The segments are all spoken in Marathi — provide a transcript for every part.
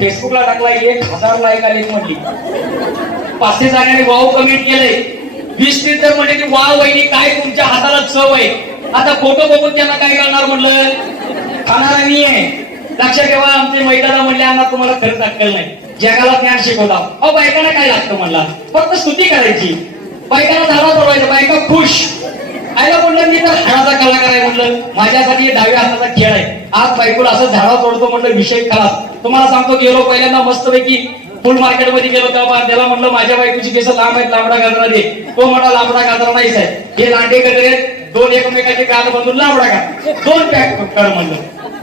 फेसबुकला टाकला 1000 लाईक आले म्हटली. 500 जणांनी वाव कमेंट केलंय. 20-30 तर म्हणजे की वाव वहिनी काय तुमच्या हाताला चव आहे. आता फोटो बघून त्यांना काय करणार म्हणलं, खाणारा मी आहे. लक्षात ठेवा, आमचे मैदाना म्हणले अण्णा तुम्हाला खरंच अक्कल नाही, जगाला ज्ञान शिकवता. अहो बायकांना काय लागतं म्हणला, फक्त स्तुती करायची. बायकांना धाडा सोडवायचं, बायका खुश. आईला म्हणलं मी तर हाडाचा कलाकार आहे म्हणलं, माझ्यासाठी डाव्या हाताचा खेळ आहे. आज बायकोला असं झाडा तोडतो म्हणलं, विषय खलास. तुम्हाला सांगतो, गेलो पहिल्यांदा मस्तपैकी फुल मार्केट मध्ये गेलो तेव्हा त्याला म्हणलं माझ्या बायकोची केस लांब आहेत, लांबडा गाजरा दे. तो म्हणा लांबडा गाजरा नाहीच आहे, हे लांडे गजरे दोन एकमेकाचे कान बांधून लांबडा का 2 पॅक कर म्हणलं.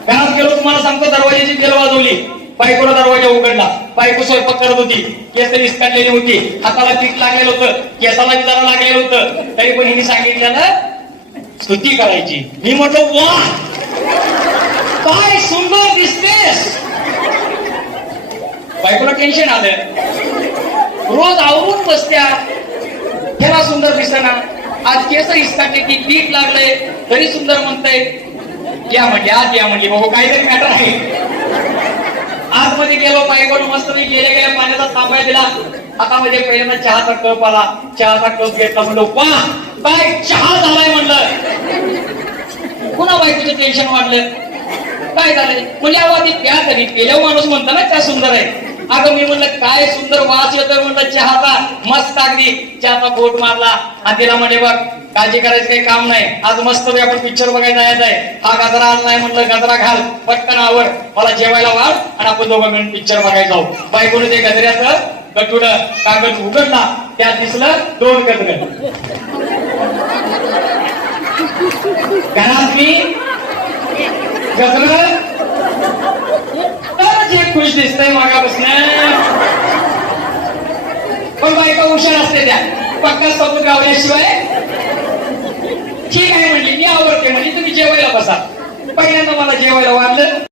घरात गेलो, तुम्हाला सांगतो दरवाजाची बेल वाजवली, बायकोला दरवाजा उघडला. बायको स्वयंपाक करत होती, केस निसटलेली होती, हाताला पीठ लागलेलं होतं, केसाला जरा लागलेलं होतं. तरी पण हिने सांगितलं ना स्तुती करायची. मी म्हटलं वा काय सुंदर दिसतेस. बायकोला टेन्शन आलं, रोज आवरून बसत्या, त्याला सुंदर दिसना. आज केस इस्काटले की पीठ लागलंय तरी सुंदर म्हणताय. या म्हणली, आज या म्हणली, बाबा काहीतरी मॅटर आहे. आतमध्ये गेलो, बायकोनं मस्त मी गेल्या पाण्याचा तांब्या दिला. हातामध्ये पहिल्यांदा चहाचा कप आला, चहाचा कप घेतला. म्हणलो वा काय चहा झालाय म्हणलं. पुन्हा बायकोचं टेन्शन वाढलं, काय झालंय म्हणजे अहो आधी प्या तरी, पेल्या माणूस म्हणतो ना त्या सुंदर आहे. अगं मी म्हणलं काय सुंदर वास येतोय म्हणलं चहाचा, मस्त अगदी. चहाचा बोट मारला आणि तिला म्हणे बघ काळजी करायचं काही काम नाही, आज मस्त आपण पिक्चर बघायला जायचं आहे. हा गजरा आज नाही म्हणलं, गजरा घाल पटकन आवर, मला जेवायला वाढ आणि आपण दोघं मिळून पिक्चर बघायला जाऊ. बायकोने ते गजऱ्याचं गटुड कागद उघडला, त्यात दिसलं 2 गजर. घरात मी गजर जे खुश दिसतंय मागापासून, पण बायका हुशार असते त्या, पक्का सबूत गावल्याशिवाय ठीक आहे म्हणली. मी आवडते म्हणजे तुम्ही जेवायला बसा. पहिल्यांदा मला जेवायला वाढलं.